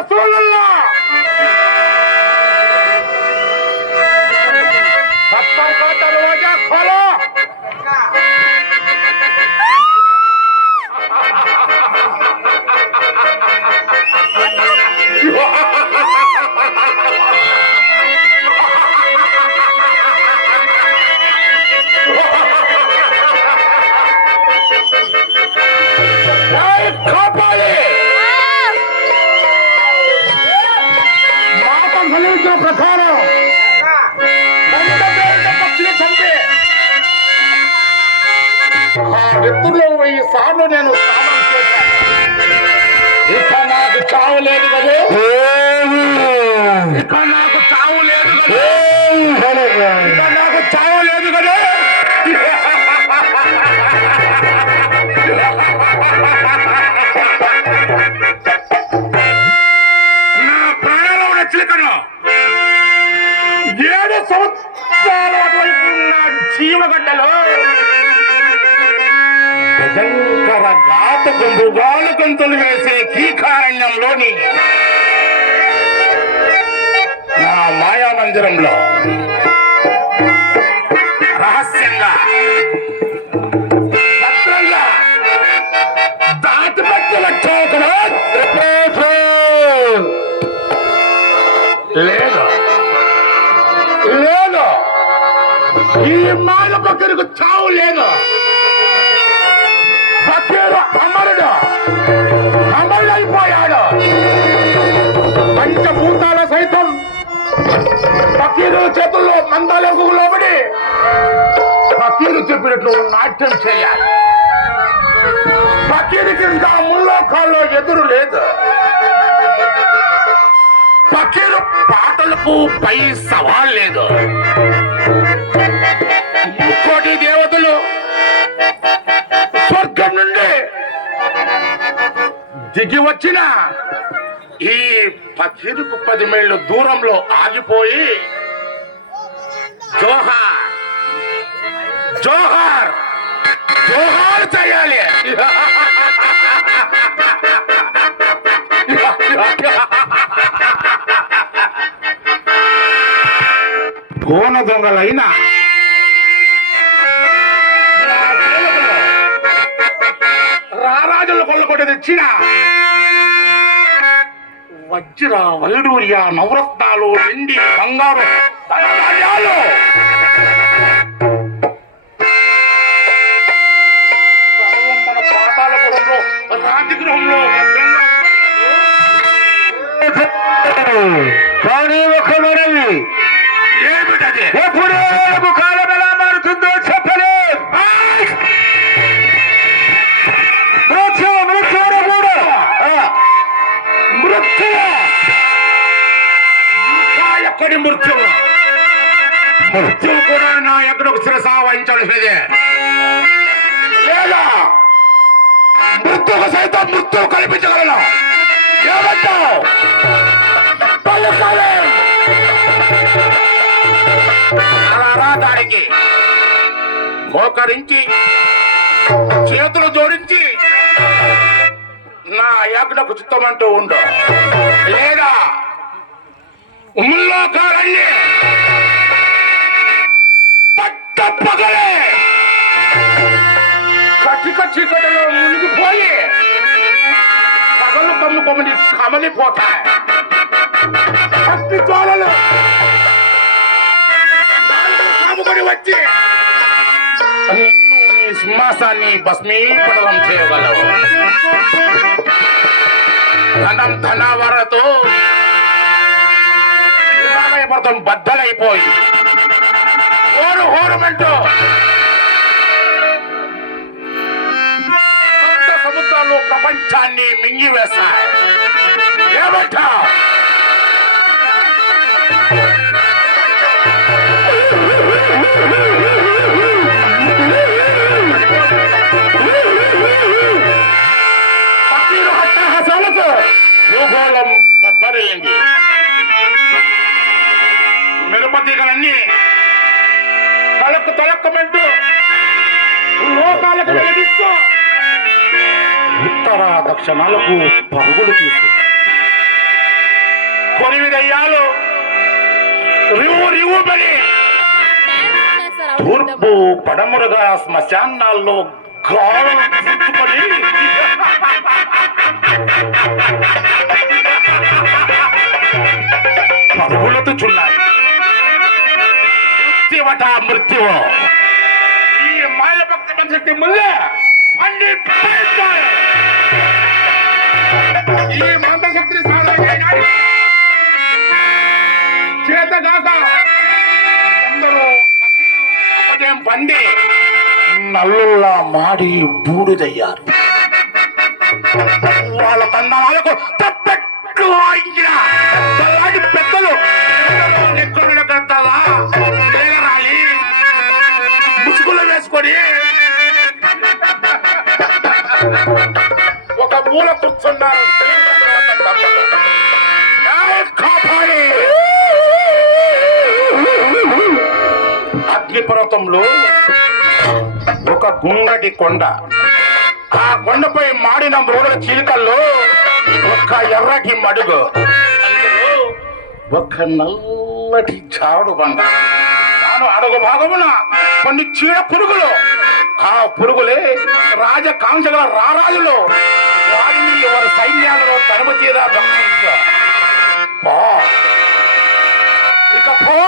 रसूलुल्लाह पत्थर का दरवाजा खोलो। ప్రకారం పక్షిని చంపి ఎత్తులో 1000 సార్లు నేను స్నానం చేశాను. ఇక నాకు చావు లేదు కదా, ఇక నాకు చావు లేదు కదా, ఇక నాకు చావు లేదు కదా. నా ప్రాణాలు ఉన్న చిలకను 7 సంవత్సరాల అటువైపు ఉన్న చీమగడ్డలో భయంకర ఘాతకు మృగాలు గొంతులు వేసే కీకారణ్యంలోని నా మాయా మందిరంలో రహస్యంగా భద్రంగా దాటిపట్టి వచ్చావు కదా. లేదు లేదు, ఈ మాల పక్కనకు చావు లేదు. పక్కేరు అమరుడు అమరుడైపోయాడు. పంచభూతాల సైతం పక్కీరు చేతుల్లో మందాలకు లోబడి పక్కీరు చెప్పినట్లు నాట్యం చేయాలి. పక్కీరికి ఇంకా ముల్లోకాల్లో ఎదురు లేదు. పక్కీరు పాటలకు పై సవాల్ లేదు. ముక్కోటి దేవతలు స్వర్గం నుండి దిగి వచ్చిన ఈ పక్కీరుకు 10 మైళ్ళు దూరంలో ఆగిపోయి జోహార్ జోహార్ జోహార్ చేయాలి. కోన దొంగలైన రారాజులు కొల్లకొట్టి తెచ్చిన వజ్ర వైడూర్య నవరత్నాలు వెండి బంగారు ధనధాన్యాలు మన పాతాళపురంలో రాజగృహంలో కానీ ఒక మనవి ఏమిటది? ఎప్పుడు కాలం ఎలా మారుతుందో చెప్పలేదు. ఎక్కడి మృత్యువు? మృత్యువు కూడా నా ఎక్కడొక శిరస వహించవలసినదే. లేదా మృత్యువు సైతం మృత్యువు కల్పించగలను. ఏమంటావు? అలా దానికి మోకరించి చేతులు జోడించి నా యజ్ఞకు చిత్తమంటూ ఉండు. లేదా ముల్లోకాలన్నీ పట్టపగలే కటిక చీకటిలో మునిగిపోయి పగలు కమ్ముకొమ్మని కమలిపోతాయి. అట్టి జ్వాలలు కాముకొని వచ్చి సింహాసాన్ని భస్మీపటలం చేయగలవు. ధనం ధనావరతో పర్వతం బద్దలైపోయి హోరు హోరుమంటూ సప్త సముద్రాలు ప్రపంచాన్ని మింగివేశాయి. ఏమంటావు? పక్కీరు హట్టహాసాలకు భూగోళం బద్దలైంది. మిరపతీగలన్నీ తలక్కు తలక్కమంటూ లోకాలకు వెలిగిస్తూ ఉత్తర దక్షిణాలకు పరుగులు తీసుకుంది. కొరివి దయ్యాలు రివ్వు రివ్వుమని తూర్పు పడమరుగా శ్మశానాల్లో గాలం చుట్టుకొని పరుగులెత్తుచున్నాయి. మృత్యువట మృత్యువు. ఈ మాయభక్తి మనిషికి ముందే అన్ని ప్రయత్నాలు. ఈ మంత్రశక్తిని సాధన చేతగాక అందరూ అపజయం పండి నల్లుల్లా మాడి బూడిదయ్యారు. వాళ్ళ తండాలకు తప్పెట్లు వాయించిన తల్లాడి పెద్దలు నెక్కుల కట్టలా నేలరాలి ముసుగులు వేసుకొని ఒక మూల కూర్చున్నారు. కాపాడి అగ్నిపర్వతంలో ఒక గుంగటి కొండ. ఆ కొండపై మాడిన మృగల చీలికల్లో ఒక ఎర్రటి మడుగు, అందులో ఒక నల్లటి చాడు బండ. తాను అడుగు భాగమున కొన్ని చీడ పురుగులు. ఆ పురుగులే రాజకాంక్షల రారాజులు. వారిని ఎవరి సైన్యాలలో తరుము తీరా దక్షించ. ఇక పో